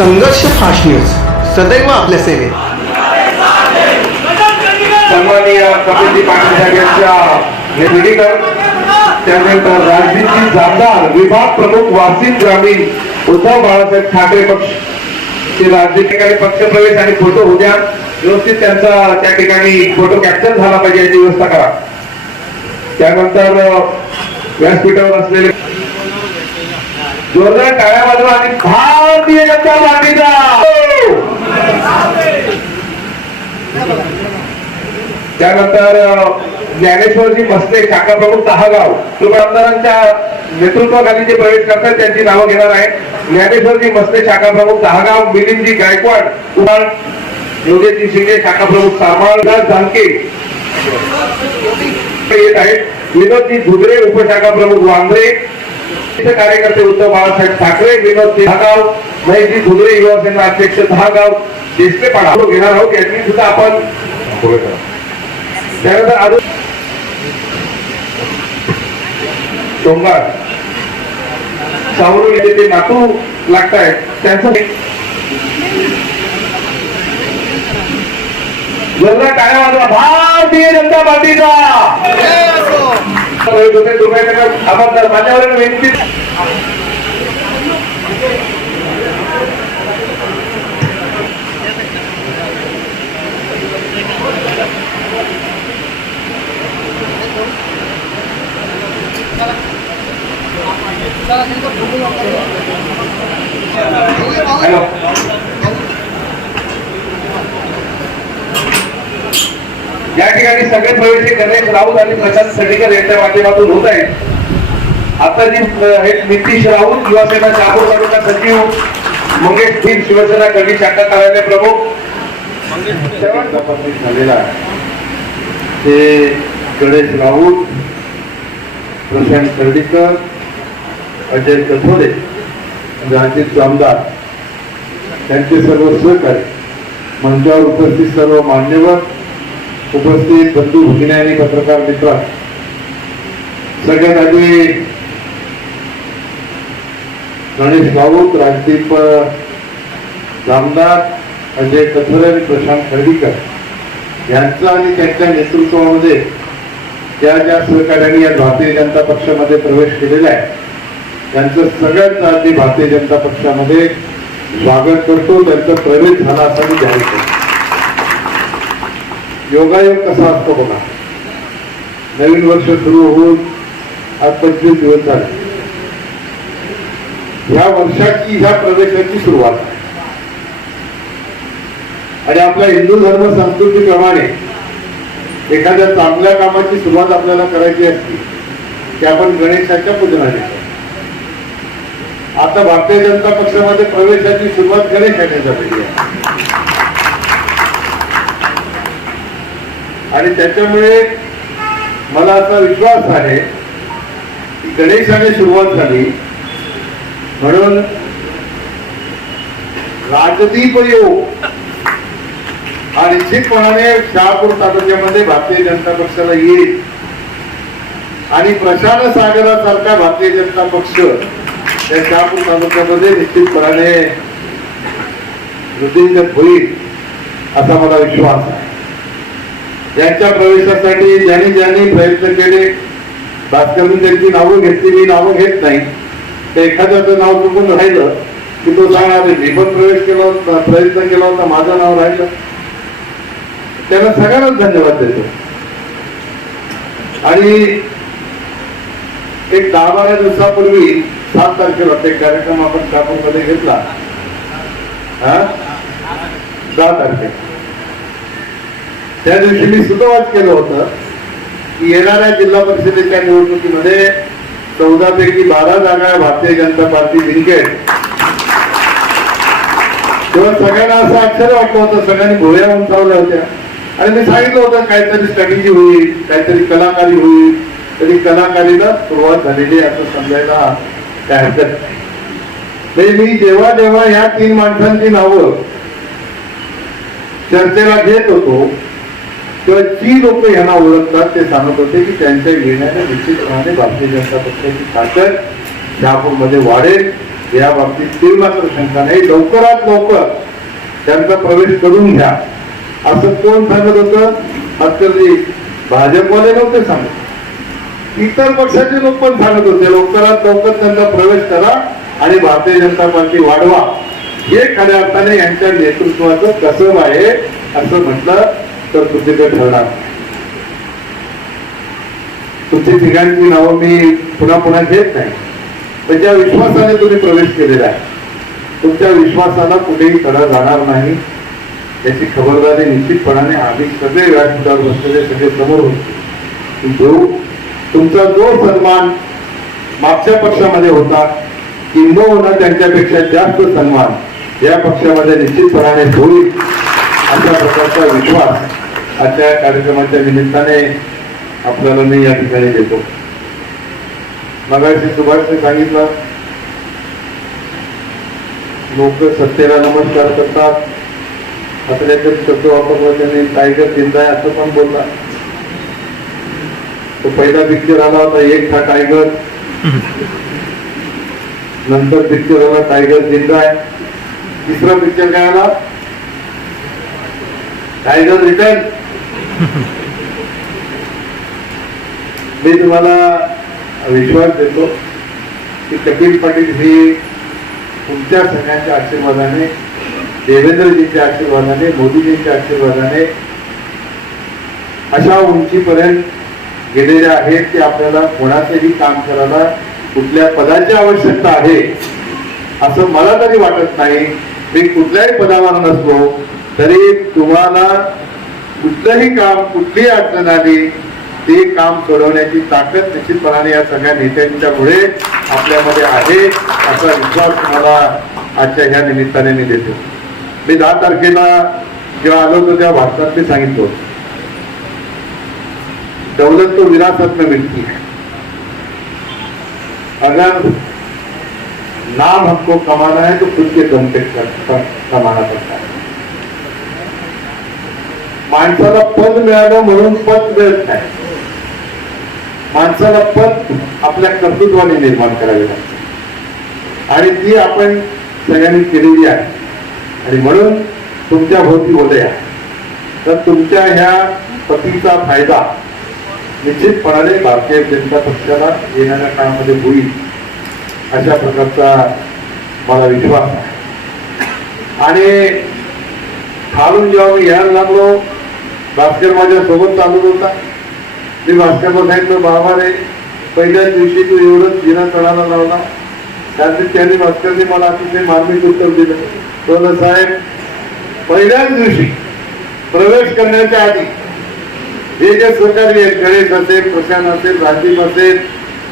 संघर्ष fast news सदैव आपल्या सेवेत. सन्माननीय कपिलजी पाटील त्यानंतर राजनीती जामदार विभाग प्रमुख वासिक ग्रामीण उद्धव बाळासाहेब ठाकरे पक्ष ते राज्य ठिकाणी पक्षप्रवेश आणि फोटो उद्या व्यवस्थित त्यांचा त्या ठिकाणी फोटो कॅप्चर झाला पाहिजे याची व्यवस्था करा. त्यानंतर व्यासपीठावर असलेले जोरदार टाळ्या बाजू आणि भारतीय जनता पार्टीचा! त्यानंतर ज्ञानेश्वरजी मस्ते शाखा प्रमुख दहागाव कृपया आमदारांच्या नेतृत्वाखाली जे प्रवेश करतात त्यांची नावं घेणार आहे ज्ञानेश्वरजी मस्ते शाखा प्रमुख दहागाव मिलिंदजी गायकवाड कुमार योगेशजी शिंदे शाखा प्रमुख सामाळदास जानके येत आहेत. विनोदजी धुबरे उपशाखा प्रमुख वांद्रे कार्यकर्ते उद्धव बाळासाहेब ठाकरे विनोद दहागाव महेशजी धुमरे युवा सेना अध्यक्ष दहागाव देशपेपाडा घेणार आहोत याची सुद्धा आपण त्यानंतर अजून डोंगर सावरून येथे नातू लागत आहेत त्यांचं जोरदार काय वाजवा. भारतीय जनता पार्टीचा! तुम्ही तुम्ही आभार माझ्यावर या ठिकाणी सगळे प्रवेश हे गणेश राऊत आणि प्रशांत सडीकर यांच्या माध्यमातून होत आहेत. आता जी हे नितीश राऊत युवासेना शहापूर तालुका सचिव मंगेश भीम शिवसेना कवी शाखा कार्यालय प्रमुख. झालेला आहे ते गणेश राऊत प्रशांत सर्डीकर अजय कथोरे राजीव आमदार त्यांचे सर्व सहकारी मंचावर उपस्थित सर्व मान्यवर उपस्थित बंधू भगिनी आणि पत्रकार मित्र. सगळ्यात आधी गणेश राऊत राजदीप जामदार अजय कथोरे आणि प्रशांत खर्डीकर यांचं आणि त्यांच्या नेतृत्वामध्ये ज्या ज्या सहकार्यांनी या भारतीय जनता पक्षामध्ये प्रवेश केलेला आहे त्यांचं सगळ्यात आधी भारतीय जनता पक्षामध्ये स्वागत करतो. त्यांचा प्रवेश झाला असा मी जाहीर करतो. योगायोग कसा असतो बघा. नवीन वर्ष सुरू होऊन आज पंचवीस दिवस झाले. ह्या वर्षाची ह्या प्रवेशाची सुरुवात. आहे आणि आपल्या हिंदू धर्म संस्कृतीप्रमाणे एखाद्या चांगल्या कामाची सुरुवात आपल्याला करायची असते की आपण गणेशाच्या पूजनाने आता भारतीय जनता पक्षामध्ये प्रवेशाची सुरुवात गणेशाने झालेली आहे. आणि त्याच्यामुळे मला असा विश्वास आहे की गणेशाने सुरुवात झाली. म्हणून राजदीप योग हा निश्चितपणाने शहापूर तालुक्यामध्ये भारतीय जनता पक्षाला येईल. आणि प्रशांत सागरासारखा भारतीय जनता पक्ष या शहापूर तालुक्यामध्ये निश्चितपणाने वृद्धिंगत होईल असा मला विश्वास आहे. यांच्या प्रवेशासाठी ज्यांनी ज्यांनी प्रयत्न केले भास्करनी त्यांची नावं घेतली मी नावं घेत नाही. तर एखाद्याचं नाव चुकून राहिलं की तो सांगणार मी पण प्रवेश केला होता प्रयत्न केला होता माझं नाव राहिलं. त्यांना सगळ्यांनाच धन्यवाद देतो. आणि एक दहा बारा दिवसापूर्वी सात तारखेला ते कार्यक्रम आपण मध्ये घेतला. हा? दहा तारखेला त्या दिवशी मी सुतोवाच केलं होतं की येणाऱ्या जिल्हा परिषदेच्या निवडणुकीमध्ये चौदा पैकी बारा जागा भारतीय जनता पार्टी जिंकेल. तेव्हा सगळ्यांना असं आश्चर्य वाटलं होतं सगळ्यांनी भोया उंचावल्या होत्या. आणि मी सांगितलं होतं काहीतरी स्ट्रॅटेजी होईल काहीतरी कलाकारी होईल. तरी कलाकारीला सुरुवात झालेली असं समजायला काय हरकत नाही. म्हणजे मी जेव्हा जेव्हा ह्या तीन माणसांची नावं चर्चेला घेत होतो तेव्हा जी लोक यांना ओळखतात ते सांगत होते की त्यांच्या येण्याने निश्चितपणाने भारतीय जनता पक्षाची ताकद नागपूरमध्ये वाढेल. या बाबतीत ते मात्र शंका नाही. लवकरात लवकर त्यांचा प्रवेश करून घ्या. असं कोण सांगत होतं? हत्करजी भाजपवाले नव्हते सांगत. इतर पक्षाचे लोक पण सांगत होते लवकरात लवकर त्यांचा प्रवेश करा आणि भारतीय जनता पार्टी वाढवा. हे खऱ्या अर्थाने यांच्या नेतृत्वाचं कसब आहे असं म्हटलं तर चुकीचं ठरणार. नाही. तुमची ठिकाणची नावं मी पुन्हा पुन्हा घेत नाही. पण ज्या विश्वासाने तुम्ही प्रवेश केलेला आहे तुमच्या विश्वासाला कुठेही तडा जाणार नाही. याची खबरदारी निश्चितपणाने आम्ही सगळे व्यासपीठावर बसलेले सगळे समोर होते. घेऊ तुमचा जो सन्मान मागच्या पक्षामध्ये होता किंबहुना त्यांच्यापेक्षा जास्त सन्मान या पक्षामध्ये निश्चितपणाने होईल. अशा प्रकारचा विश्वास आजच्या कार्यक्रमाच्या निमित्ताने आपल्याला मी या ठिकाणी देतो. मगाशी सुभाषने सांगितलं लोक सत्तेला नमस्कार करतात हसण्याचे शब्द वापरला त्यांनी टायगर जिंदा आहे असं पण बोलला तो पहिला पिक्चर आला होता एक था टायगर नंतर पिक्चर आला टायगर जिंदा आहे तिसरा पिक्चर काय आला? टायगर रिटर्न मी तुम्हाला विश्वास देतो की कपिल पाटील हे तुमच्या सगळ्यांच्या आशीर्वादाने देवेंद्रजींच्या आशीर्वादाने मोदीजींच्या आशीर्वादाने अशा उंचीपर्यंत गेलेले आहेत की आपल्याला कोणाचेही काम करायला कुठल्या पदाची आवश्यकता आहे असं मला तरी वाटत नाही. मी कुठल्याही पदावर नसलो तरी तुम्हाला कुठलंही काम कुठलीही अडचण आली ते काम सोडवण्याची ताकद निश्चितपणाने या सगळ्या नेत्यांच्या पुढे आपल्यामध्ये आहे असा विश्वास तुम्हाला आजच्या ह्या निमित्ताने मी देतो. मी दहा तारखेला जेव्हा आलो होतो तेव्हा भारतात मी सांगितलं दौलत तो विरासत मिळती. अगर नाम हमको कमाना है तो खुद के दम पे कमाना पड़ता है. माणसाला पद मिळालं म्हणून पद मिळत नाही. माणसाला पद आपल्या कर्तृत्वाने निर्माण करावी लागते. आणि ती आपण सगळ्यांनी केलेली आहे. आणि म्हणून तुमच्या भोवती होते आहे तर तुमच्या ह्या पतीचा फायदा निश्चितपणाने भारतीय जनता पक्षाला येणाऱ्या काळामध्ये होईल अशा प्रकारचा मला विश्वास आहे. आणि खालून जेव्हा मी यायला लागलो भास्कर माझ्या सोबत चालू होता. मी भास्करला सांगितलं बाबा रे पहिल्याच दिवशी तू एवढंच जिना चढायला लावला. त्यात त्यांनी भास्करने मला अतिशय मार्मिक उत्तर दिलं. तो साहेब पहिल्याच दिवशी प्रवेश करण्याच्या आधी हे जे सहकारी आहेत गणेश असेल प्रशांत असेल राजीव असेल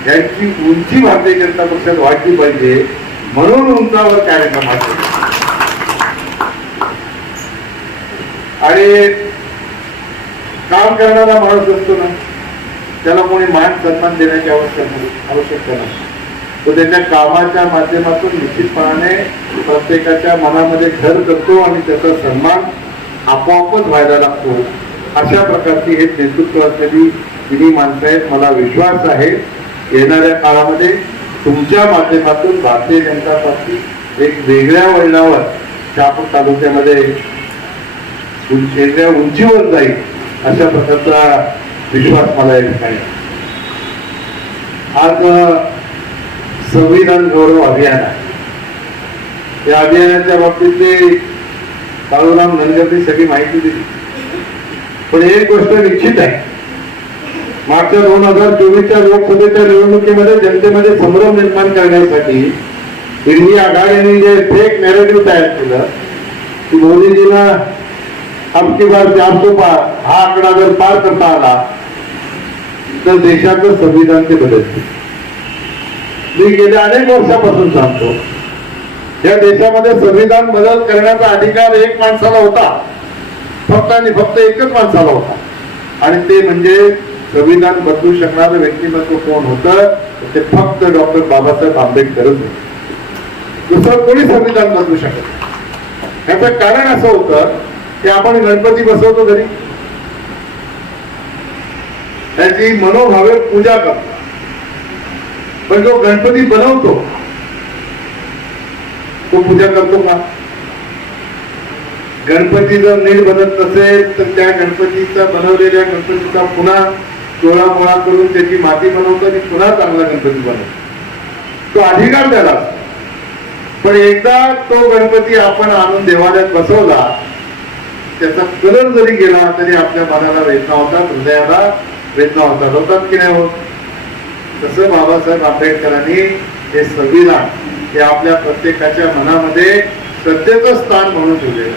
यांची उंची भारतीय जनता पक्षात वाढली पाहिजे म्हणून उंचावर कार्यक्रम असेल आणि काम करणारा माणूस असतो ना त्याला कोणी मान सन्मान देण्याची आवश्यकता आवश्यकता नाही. तो त्याच्या कामाच्या माध्यमातून निश्चितपणाने प्रत्येकाच्या मनामध्ये घर करतो आणि त्याचा सन्मान आपोआपच व्हायला लागतो. अशा प्रकारची हे नेतृत्व असलेली तिन्ही माणसं आहेत मला विश्वास आहे येणाऱ्या काळामध्ये तुमच्या माध्यमातून भारतीय जनता पार्टी एक वेगळ्या वळणावर शहापूर तालुक्यामध्ये वेगळ्या उंचीवर जाईल. अशा प्रकारचा विश्वास मला या ठिकाणी आज संविधान गौरव अभियान आहे. या अभियानाच्या बाबतीतली काळूराम नंदगरनी सगळी माहिती दिली. पण एक गोष्ट निश्चित आहे. मागच्या दोन हजार चोवीसच्या लोकसभेच्या निवडणुकीमध्ये जनतेमध्ये संभ्रम निर्माण करण्यासाठी इंडिया आघाडीने जे फेक नॅरेटिव्ह तयार केलं की मोदीजींना अब की बार चारशे पार हा आकडा जर पार करता आला तर देशाचं संविधान ते बदलते. मी गेल्या अनेक वर्षापासून सांगतो या देशामध्ये संविधान बदल करण्याचा अधिकार एक माणसाला होता फक्त आणि फक्त एकच माणसाला होता. आणि ते म्हणजे संविधान बदलू शकणार व्यक्तिमत्व कोण होतं ते फक्त डॉक्टर बाबासाहेब आंबेडकरच होते. दुसरं कोणी संविधान बदलू शकत याचं कारण असं होतं की आपण गणपती बसवतो घरी. त्याची मनोभावे पूजा करतो. पण जो गणपती बनवतो तो पूजा करतो का? गणपती जर नीट बनत नसेल तर त्या गणपतीचा बनवलेल्या गणपतीचा पुन्हा चोळा मोळा करून त्याची माती बनवतो आणि पुन्हा चांगला गणपती बनवतो. तो अधिकार त्याला पण एकदा तो गणपती आपण आणून देवालयात बसवला त्याचा कलर जरी गेला तरी आपल्या मनाला वेदना होतात हृदयाला वेदना होतात. होतात की नाही होत तसं बाबासाहेब आंबेडकरांनी हे संविधान हे आपल्या प्रत्येकाच्या मनामध्ये सत्तेचं स्थान म्हणून ठेवलेलं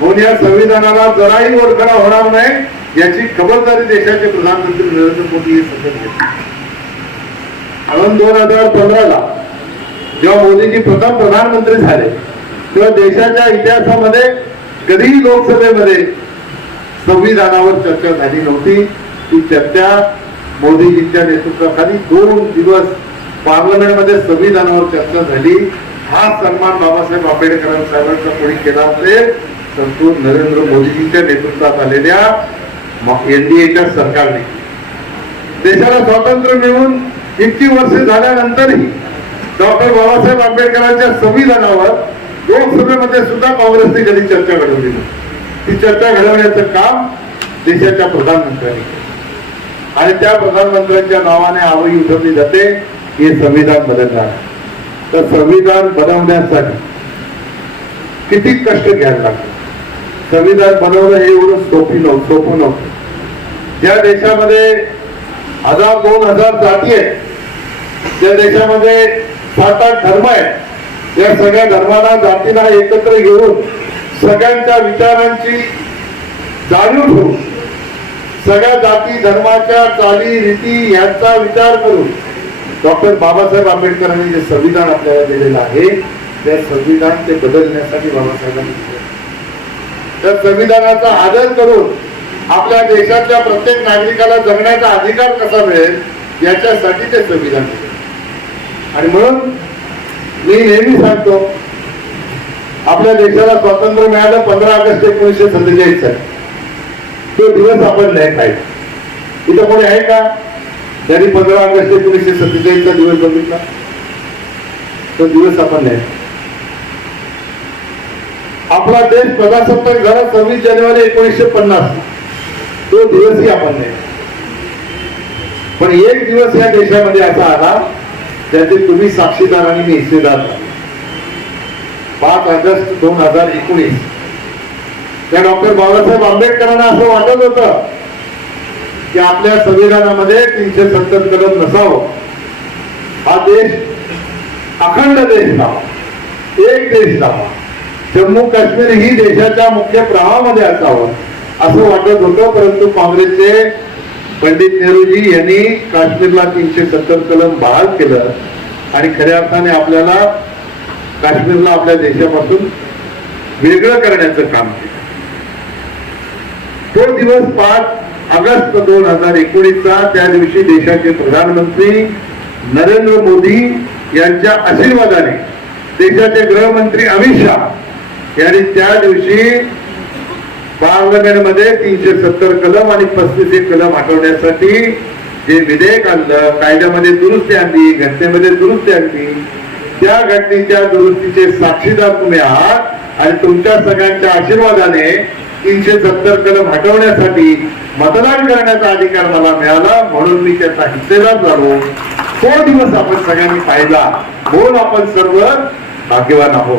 म्हणून या संविधानाला जराही ओरखडा होणार नाही याची खबरदारी देशाचे प्रधानमंत्री नरेंद्र मोदी हे सतत घेतात. म्हणून दोन हजार पंधराला जेव्हा मोदीजी प्रथम प्रधानमंत्री झाले तेव्हा देशाच्या इतिहासामध्ये कधीही लोकसभेमध्ये संविधानावर चर्चा झाली नव्हती. ती चर्चा मोदीजींच्या नेतृत्वाखाली दोन दिवस पार्लमेंटमध्ये संविधानावर चर्चा झाली. हा सन्मान बाबासाहेब आंबेडकर साहेबांचा कोणी केला असेल? संतोष नरेंद्र मोदीजींच्या नेतृत्वात आलेल्या एनडीएच्या सरकारने. देशाला स्वातंत्र्य मिळून इतकी वर्षे झाल्यानंतरही डॉक्टर बाबासाहेब आंबेडकरांच्या संविधानावर लोकसभेमध्ये सुद्धा काँग्रेसने कधी चर्चा घडवली नाही. ती चर्चा घडवण्याचं काम देशाच्या प्रधानमंत्र्यांनी आणि त्या प्रधानमंत्र्यांच्या नावाने आवई उठवली जाते हे संविधान बदलणार. तर संविधान बनवण्यासाठी किती कष्ट घ्यायला लागतं संविधान बनवणं हे एवढं सोपी नव्हतं सोपं नव्हतं. ज्या देशामध्ये हजार दोन हजार जाती आहेत ज्या देशामध्ये सात आठ धर्म आहेत या सगळ्या धर्माला जातीला एकत्र घेऊन सगळ्यांच्या विचारांची जाणीव ठेवून सगळ्या जाती धर्माच्या चाली रीती यांचा विचार करून डॉक्टर बाबासाहेब आंबेडकरांनी जे संविधान आपल्याला दिलेलं आहे त्या संविधान ते बदलण्यासाठी बाबासाहेबांनी दिलं. त्या संविधानाचा आदर करून आपल्या देशाच्या प्रत्येक नागरिकाला जगण्याचा अधिकार कसा मिळेल याच्यासाठी ते संविधान आणि म्हणून मी नेहमी सांगतो आपल्या देशाला स्वातंत्र्य मिळालं पंधरा ऑगस्ट एकोणीसशे सत्तेचाळीस तो दिवस आपण नाही पाहिजे. इथं कोणी आहे का? त्यांनी पंधरा ऑगस्ट एकोणीसशे सत्तेचाळीसचा दिवस बघितला. तो दिवस आपण नाही आपला देश प्रजासत्ताक झाला सव्वीस जानेवारी एकोणीसशे पन्नास. तो दिवसही आपण नाही पण एक दिवस या देशामध्ये असा आला त्याचे तुम्ही साक्षीदार आणि मी हिस्सेदार पाच ऑगस्ट दोन हजार एकोणीस. त्या डॉक्टर बाबासाहेब आंबेडकरांना असं वाटत होतं की आपल्या संविधानामध्ये तीनशे सत्तर कलम नसावं. हा देश अखंड देश लावा. एक देश लावा. जम्मू काश्मीर ही देशाच्या मुख्य प्रवाहामध्ये असावं असं वाटत होतं परंतु काँग्रेसचे पंडित नेहरूजी यांनी काश्मीरला तीनशे सत्तर कलम बहाल केलं आणि खऱ्या अर्थाने आपल्याला काश्मीरला आपल्या देशापासून वेगळं करण्याचं काम केलं. तो दिवस पाच ऑगस्ट दोन हजार एकोणीसचा त्या दिवशी देशाचे प्रधानमंत्री नरेंद्र मोदी यांच्या आशीर्वादाने देशाचे गृहमंत्री अमित शहा यांनी त्या दिवशी पार्लमेंटमध्ये तीनशे सत्तर कलम आणि पस्तीस एक कलम हटवण्यासाठी जे विधेयक आणलं कायद्यामध्ये दुरुस्ती आणली घटनेमध्ये दुरुस्ती आणली त्या घटनेच्या दुरुस्तीचे साक्षीदार तुम्ही आहात आणि तुमच्या सगळ्यांच्या आशीर्वादाने तीनशे सत्तर कलम हटवण्यासाठी मतदान करण्याचा अधिकार मला मिळाला म्हणून मी त्याचा हिस्सेदार झालो. तो दिवस आपण सगळ्यांनी पाहिला. म्हणून आपण सर्व भाग्यवान आहोत.